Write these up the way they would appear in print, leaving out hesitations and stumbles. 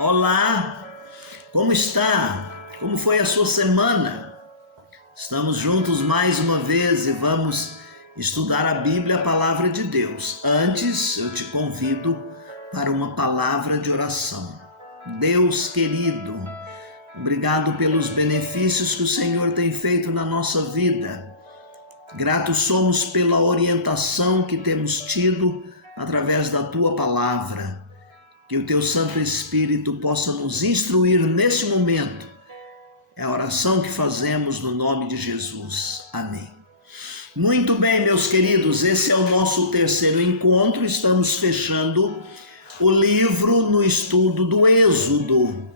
Olá, como está? Como foi a sua semana? Estamos juntos mais uma vez e vamos estudar a Bíblia, a palavra de Deus. Antes, eu te convido para uma palavra de oração. Deus querido, obrigado pelos benefícios que o Senhor tem feito na nossa vida. Gratos somos pela orientação que temos tido através da tua palavra. Que o teu Santo Espírito possa nos instruir neste momento. É a oração que fazemos no nome de Jesus. Amém. Muito bem, meus queridos, esse é o nosso terceiro encontro. Estamos fechando o livro no estudo do Êxodo.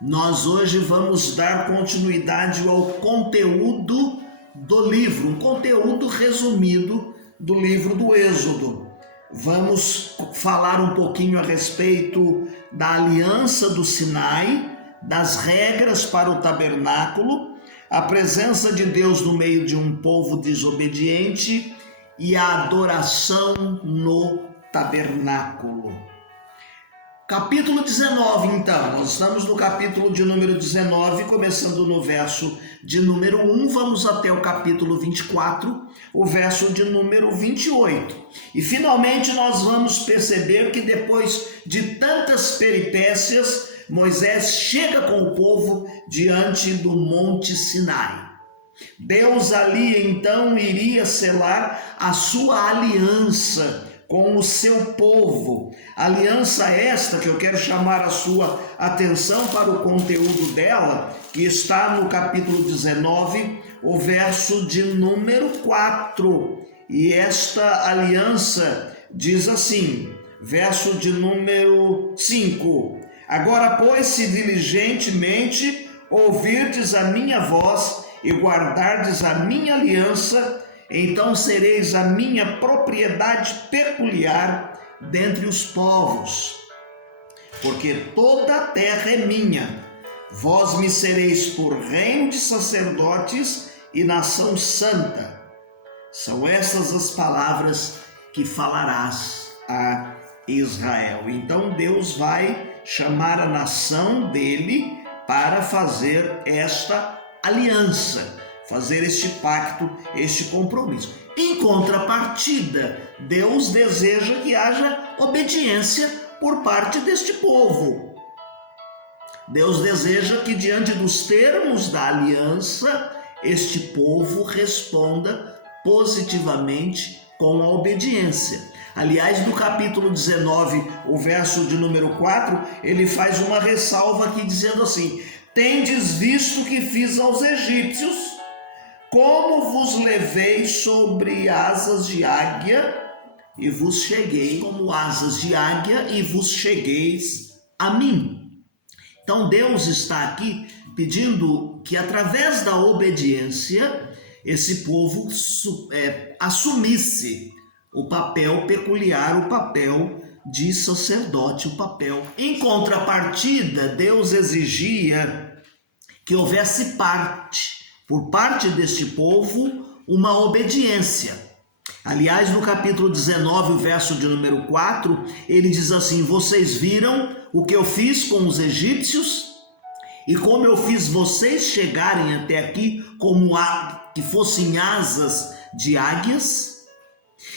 Nós hoje vamos dar continuidade ao conteúdo do livro, um conteúdo resumido do livro do Êxodo. Vamos falar um pouquinho a respeito da aliança do Sinai, das regras para o tabernáculo, a presença de Deus no meio de um povo desobediente e a adoração no tabernáculo. Capítulo 19, então, nós estamos no capítulo de número 19, começando no verso de número 1, vamos até o capítulo 24, o verso de número 28. E finalmente nós vamos perceber que depois de tantas peripécias, Moisés chega com o povo diante do Monte Sinai. Deus ali então iria selar a sua aliança com o seu povo. Aliança esta que eu quero chamar a sua atenção para o conteúdo dela, que está no capítulo 19, o verso de número 4. E esta aliança diz assim, verso de número 5. Agora, pois, se diligentemente ouvirdes a minha voz e guardardes a minha aliança, então sereis a minha propriedade peculiar dentre os povos, porque toda a terra é minha. Vós me sereis por reino de sacerdotes e nação santa. São essas as palavras que falarás a Israel. Então Deus vai chamar a nação dele para fazer esta aliança, fazer este pacto, este compromisso. Em contrapartida, Deus deseja que haja obediência por parte deste povo. Deus deseja que, diante dos termos da aliança, este povo responda positivamente com a obediência. Aliás, no capítulo 19, o verso de número 4, ele faz uma ressalva aqui dizendo assim: tendes visto que fiz aos egípcios, como vos levei sobre asas de águia e vos cheguei como asas de águia e vos chegueis a mim. Então Deus está aqui pedindo que através da obediência esse povo assumisse o papel peculiar, o papel de sacerdote, o papel. Em contrapartida, Deus exigia que houvesse por parte deste povo, uma obediência. Aliás, no capítulo 19, o verso de número 4, ele diz assim: vocês viram o que eu fiz com os egípcios e como eu fiz vocês chegarem até aqui como que fossem asas de águias?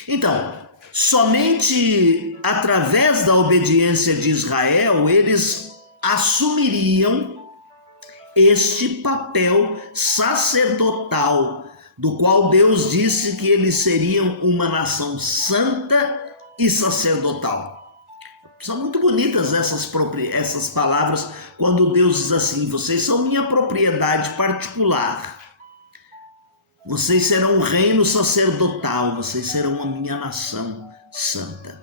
Então, somente através da obediência de Israel, eles assumiriam este papel sacerdotal, do qual Deus disse que eles seriam uma nação santa e sacerdotal. São muito bonitas essas palavras, quando Deus diz assim: vocês são minha propriedade particular, vocês serão um reino sacerdotal, vocês serão a minha nação santa.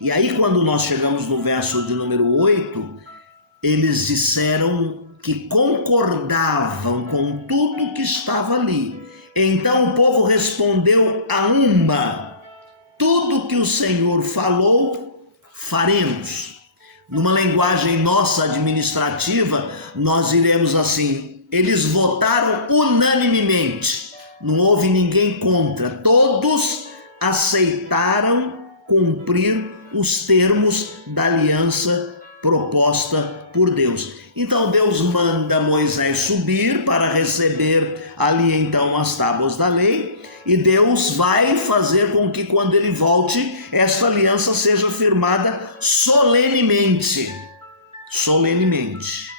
E aí, quando nós chegamos no verso de número 8, eles disseram que concordavam com tudo que estava ali. Então o povo respondeu a uma: tudo que o Senhor falou, faremos. Numa linguagem nossa administrativa, nós iremos assim: eles votaram unanimemente, não houve ninguém contra, todos aceitaram cumprir os termos da aliança proposta por Deus. Então Deus manda Moisés subir para receber ali então as tábuas da lei, e Deus vai fazer com que quando ele volte, esta aliança seja firmada solenemente. Solenemente.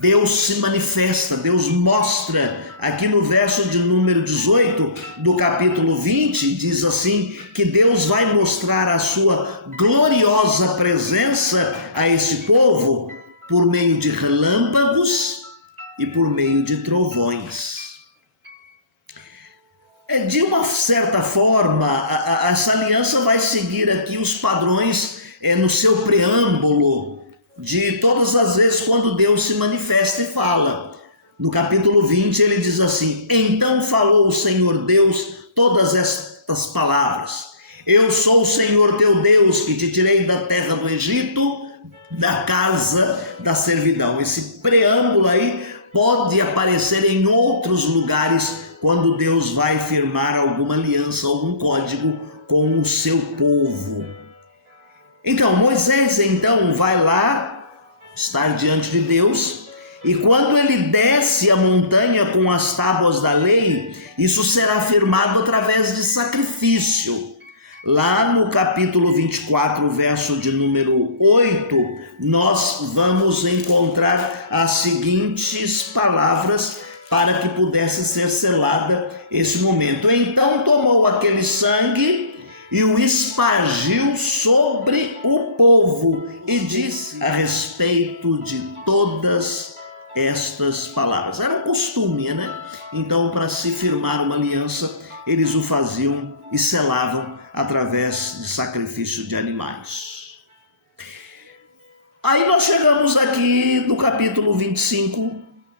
Deus se manifesta, Deus mostra, aqui no verso de número 18 do capítulo 20, diz assim, que Deus vai mostrar a sua gloriosa presença a esse povo por meio de relâmpagos e por meio de trovões. De uma certa forma, essa aliança vai seguir aqui os padrões no seu preâmbulo, de todas as vezes quando Deus se manifesta e fala. No capítulo 20 ele diz assim: então falou o Senhor Deus todas estas palavras: eu sou o Senhor teu Deus, que te tirei da terra do Egito, da casa da servidão. Esse preâmbulo aí pode aparecer em outros lugares quando Deus vai firmar alguma aliança, algum código com o seu povo. Então, Moisés então vai lá estar diante de Deus, e quando ele desce a montanha com as tábuas da lei, isso será firmado através de sacrifício. Lá no capítulo 24, verso de número 8, nós vamos encontrar as seguintes palavras para que pudesse ser selada esse momento. Então tomou aquele sangue e o espargiu sobre o povo e disse a respeito de todas estas palavras. Era um costume, né? Então, para se firmar uma aliança, eles o faziam e selavam através de sacrifício de animais. Aí nós chegamos aqui no capítulo 25,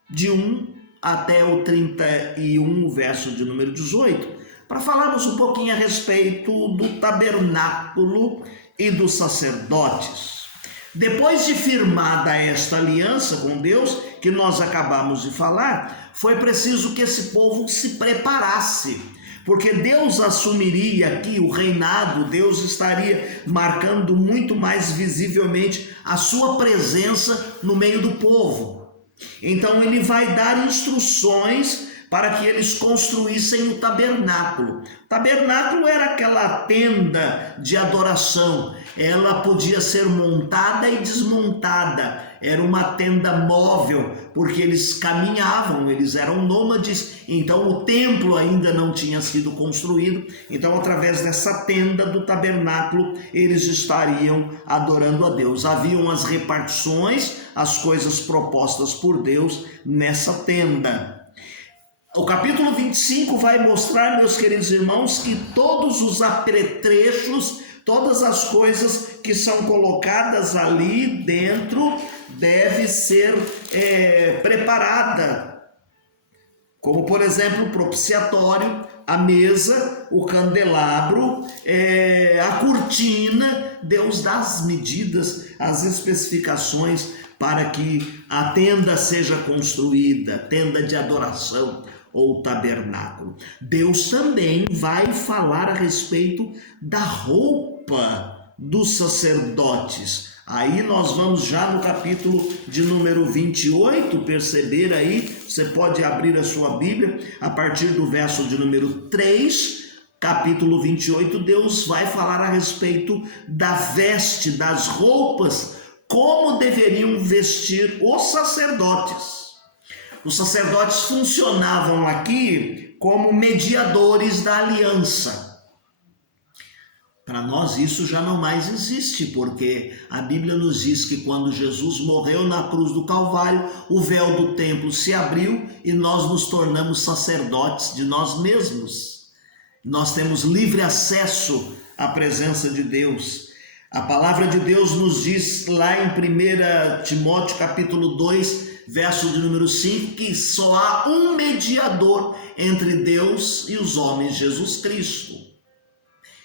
de 1 até o 31, verso de número 18, para falarmos um pouquinho a respeito do tabernáculo e dos sacerdotes. Depois de firmada esta aliança com Deus, que nós acabamos de falar, foi preciso que esse povo se preparasse, porque Deus assumiria aqui o reinado, Deus estaria marcando muito mais visivelmente a sua presença no meio do povo. Então ele vai dar instruções para que eles construíssem o tabernáculo. O tabernáculo era aquela tenda de adoração. Ela podia ser montada e desmontada. Era uma tenda móvel, porque eles caminhavam, eles eram nômades, então o templo ainda não tinha sido construído. Então, através dessa tenda do tabernáculo, eles estariam adorando a Deus. Haviam as repartições, as coisas propostas por Deus nessa tenda. O capítulo 25 vai mostrar, meus queridos irmãos, que todos os apetrechos, todas as coisas que são colocadas ali dentro deve ser preparada. Como, por exemplo, o propiciatório, a mesa, o candelabro, a cortina. Deus dá as medidas, as especificações para que a tenda seja construída, tenda de adoração ou tabernáculo. Deus também vai falar a respeito da roupa dos sacerdotes. Aí nós vamos já no capítulo de número 28, perceber aí, você pode abrir a sua Bíblia, a partir do verso de número 3, capítulo 28, Deus vai falar a respeito da veste, das roupas, como deveriam vestir os sacerdotes. Os sacerdotes funcionavam aqui como mediadores da aliança. Para nós isso já não mais existe, porque a Bíblia nos diz que quando Jesus morreu na cruz do Calvário, o véu do templo se abriu e nós nos tornamos sacerdotes de nós mesmos. Nós temos livre acesso à presença de Deus. A palavra de Deus nos diz lá em 1 Timóteo capítulo 2, verso de número 5, que só há um mediador entre Deus e os homens, Jesus Cristo.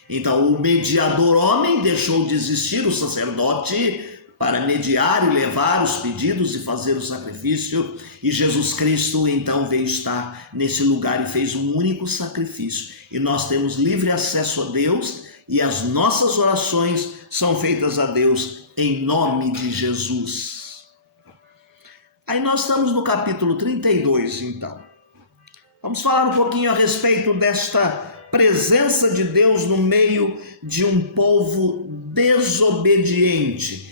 Então o mediador homem deixou de existir, o sacerdote, para mediar e levar os pedidos e fazer o sacrifício, e Jesus Cristo então veio estar nesse lugar e fez um único sacrifício. E nós temos livre acesso a Deus, e as nossas orações são feitas a Deus em nome de Jesus. Aí nós estamos no capítulo 32, então. Vamos falar um pouquinho a respeito desta presença de Deus no meio de um povo desobediente.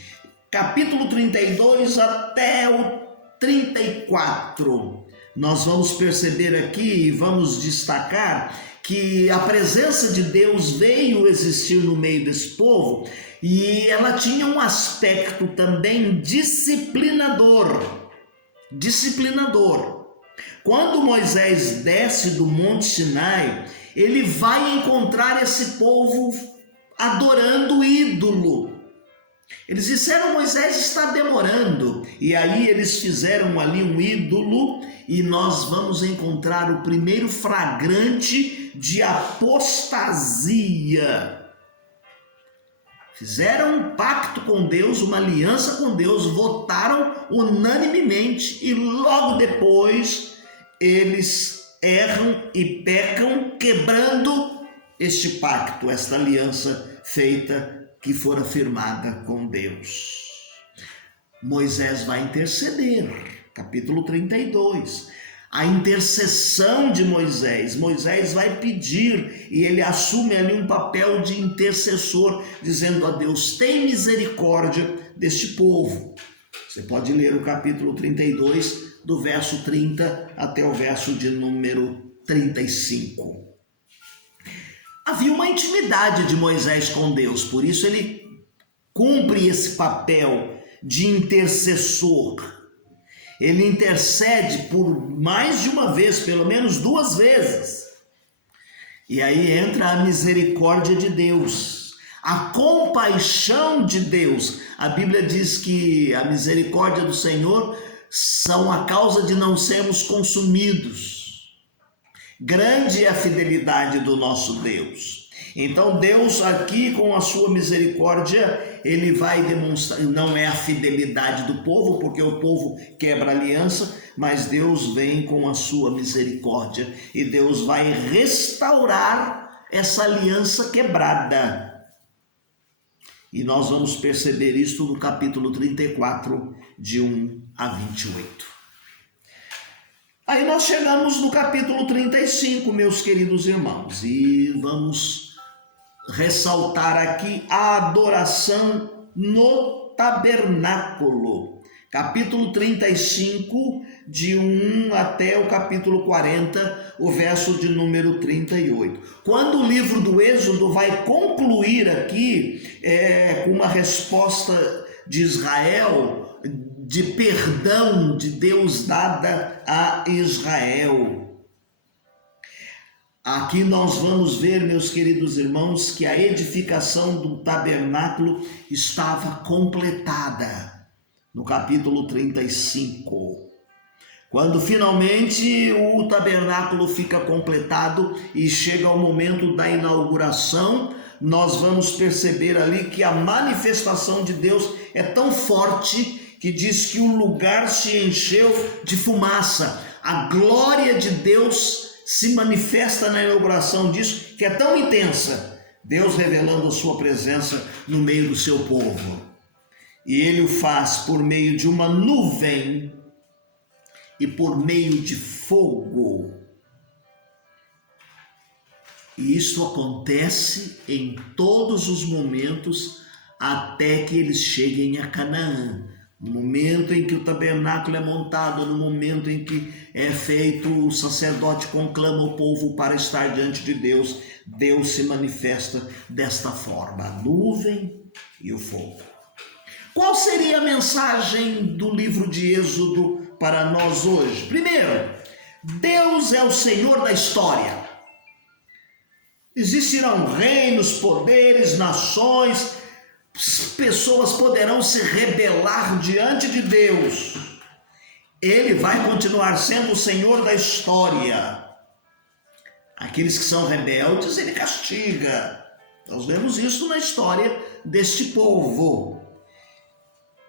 Capítulo 32 até o 34. Nós vamos perceber aqui e vamos destacar que a presença de Deus veio existir no meio desse povo e ela tinha um aspecto também disciplinador. Quando Moisés desce do Monte Sinai, ele vai encontrar esse povo adorando ídolo. Eles disseram: Moisés está demorando. E aí eles fizeram ali um ídolo e nós vamos encontrar o primeiro flagrante de apostasia. Fizeram um pacto com Deus, uma aliança com Deus, votaram unanimemente e logo depois eles erram e pecam, quebrando este pacto, esta aliança feita que fora firmada com Deus. Moisés vai interceder, capítulo 32. A intercessão de Moisés. Moisés vai pedir e ele assume ali um papel de intercessor, dizendo a Deus: tem misericórdia deste povo. Você pode ler o capítulo 32, do verso 30 até o verso de número 35. Havia uma intimidade de Moisés com Deus, por isso ele cumpre esse papel de intercessor. Ele intercede por mais de uma vez, pelo menos 2 vezes. E aí entra a misericórdia de Deus, a compaixão de Deus. A Bíblia diz que a misericórdia do Senhor são a causa de não sermos consumidos. Grande é a fidelidade do nosso Deus. Então Deus aqui, com a sua misericórdia, ele vai demonstrar, não é a fidelidade do povo, porque o povo quebra a aliança, mas Deus vem com a sua misericórdia e Deus vai restaurar essa aliança quebrada. E nós vamos perceber isso no capítulo 34, de 1 a 28. Aí nós chegamos no capítulo 35, meus queridos irmãos, e vamos ressaltar aqui a adoração no tabernáculo. Capítulo 35, de 1 até o capítulo 40, o verso de número 38. Quando o livro do Êxodo vai concluir aqui com uma resposta de Israel, de perdão de Deus dada a Israel. Aqui nós vamos ver, meus queridos irmãos, que a edificação do tabernáculo estava completada no capítulo 35. Quando finalmente o tabernáculo fica completado e chega o momento da inauguração, nós vamos perceber ali que a manifestação de Deus é tão forte que diz que o lugar se encheu de fumaça. A glória de Deus se manifesta na inauguração disso, que é tão intensa, Deus revelando a sua presença no meio do seu povo. E ele o faz por meio de uma nuvem e por meio de fogo. E isso acontece em todos os momentos até que eles cheguem a Canaã. No momento em que o tabernáculo é montado, no momento em que é feito, o sacerdote conclama o povo para estar diante de Deus, Deus se manifesta desta forma, a nuvem e o fogo. Qual seria a mensagem do livro de Êxodo para nós hoje? Primeiro, Deus é o Senhor da história. Existirão reinos, poderes, nações, pessoas poderão se rebelar diante de Deus. Ele vai continuar sendo o Senhor da história. Aqueles que são rebeldes, ele castiga. Nós vemos isso na história deste povo.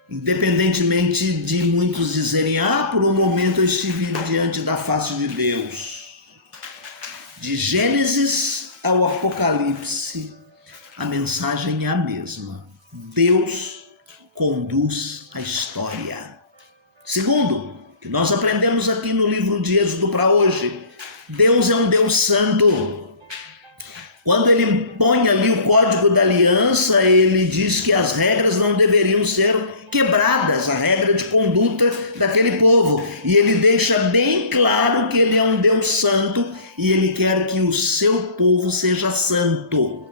Independentemente de muitos dizerem: por um momento eu estive diante da face de Deus. De Gênesis ao Apocalipse, a mensagem é a mesma. Deus conduz a história. Segundo, que nós aprendemos aqui no livro de Êxodo para hoje, Deus é um Deus santo. Quando ele põe ali o código da aliança, ele diz que as regras não deveriam ser quebradas, a regra de conduta daquele povo. E ele deixa bem claro que ele é um Deus santo e ele quer que o seu povo seja santo.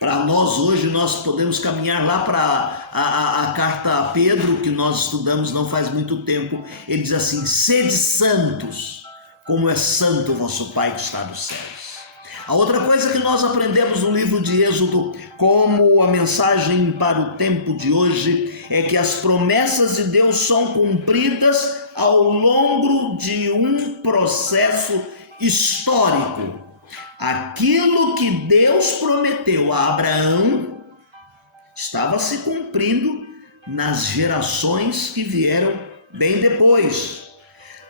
Para nós hoje, nós podemos caminhar lá para a carta a Pedro, que nós estudamos não faz muito tempo. Ele diz assim: sede santos, como é santo o vosso Pai que está nos céus. A outra coisa que nós aprendemos no livro de Êxodo, como a mensagem para o tempo de hoje, é que as promessas de Deus são cumpridas ao longo de um processo histórico. Aquilo que Deus prometeu a Abraão estava se cumprindo nas gerações que vieram bem depois.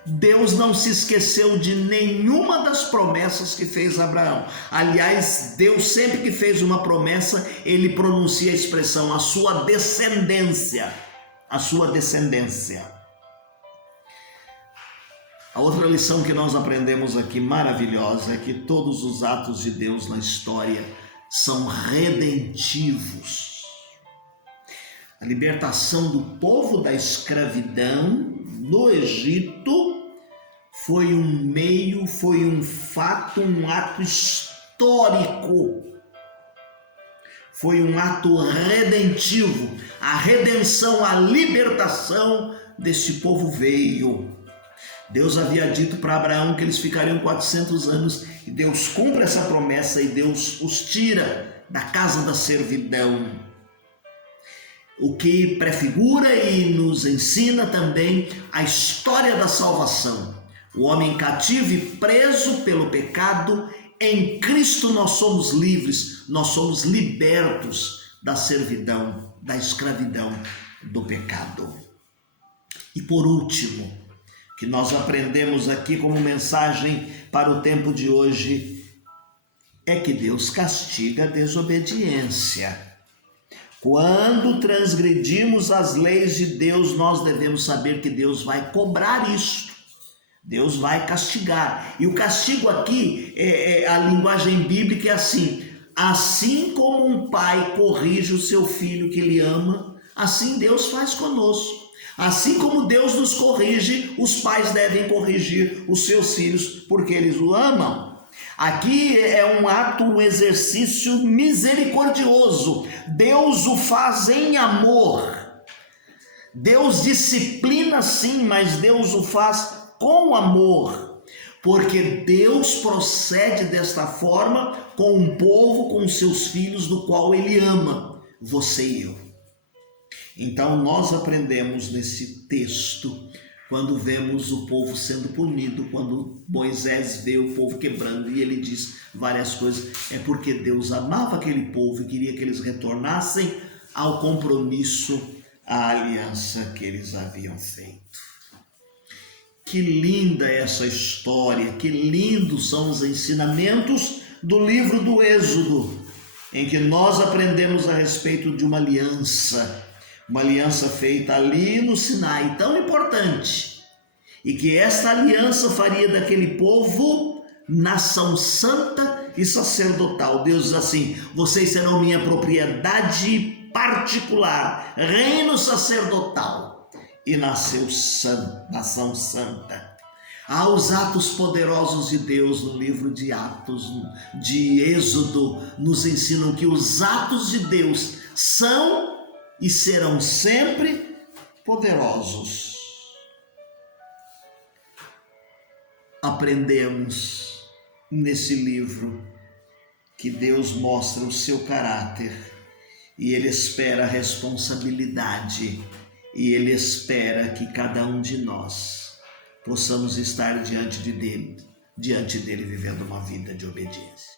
Deus não se esqueceu de nenhuma das promessas que fez a Abraão. Aliás, Deus sempre que fez uma promessa, ele pronuncia a expressão, a sua descendência. A sua descendência. A outra lição que nós aprendemos aqui, maravilhosa, é que todos os atos de Deus na história são redentivos. A libertação do povo da escravidão no Egito foi um meio, foi um fato, um ato histórico. Foi um ato redentivo. A redenção, a libertação desse povo veio. Deus havia dito para Abraão que eles ficariam 400 anos e Deus cumpre essa promessa e Deus os tira da casa da servidão. O que prefigura e nos ensina também a história da salvação. O homem cativo e preso pelo pecado, em Cristo nós somos livres, nós somos libertos da servidão, da escravidão, do pecado. E por último, que nós aprendemos aqui como mensagem para o tempo de hoje, é que Deus castiga a desobediência. Quando transgredimos as leis de Deus, nós devemos saber que Deus vai cobrar isso. Deus vai castigar. E o castigo aqui, a linguagem bíblica é assim: assim como um pai corrige o seu filho que ele ama, assim Deus faz conosco. Assim como Deus nos corrige, os pais devem corrigir os seus filhos porque eles o amam. Aqui é um ato, um exercício misericordioso. Deus o faz em amor. Deus disciplina sim, mas Deus o faz com amor. Porque Deus procede desta forma com um povo, com seus filhos, do qual Ele ama, você e eu. Então nós aprendemos nesse texto, quando vemos o povo sendo punido, quando Moisés vê o povo quebrando e ele diz várias coisas, é porque Deus amava aquele povo e queria que eles retornassem ao compromisso, à aliança que eles haviam feito. Que linda essa história, que lindos são os ensinamentos do livro do Êxodo, em que nós aprendemos a respeito de uma aliança feita ali no Sinai, tão importante, e que esta aliança faria daquele povo nação santa e sacerdotal. Deus diz assim: vocês serão minha propriedade particular, reino sacerdotal, e nasceu nação santa. Os atos poderosos de Deus no livro de Atos, de Êxodo, nos ensinam que os atos de Deus são e serão sempre poderosos. Aprendemos nesse livro que Deus mostra o seu caráter e Ele espera a responsabilidade e Ele espera que cada um de nós possamos estar diante dele vivendo uma vida de obediência.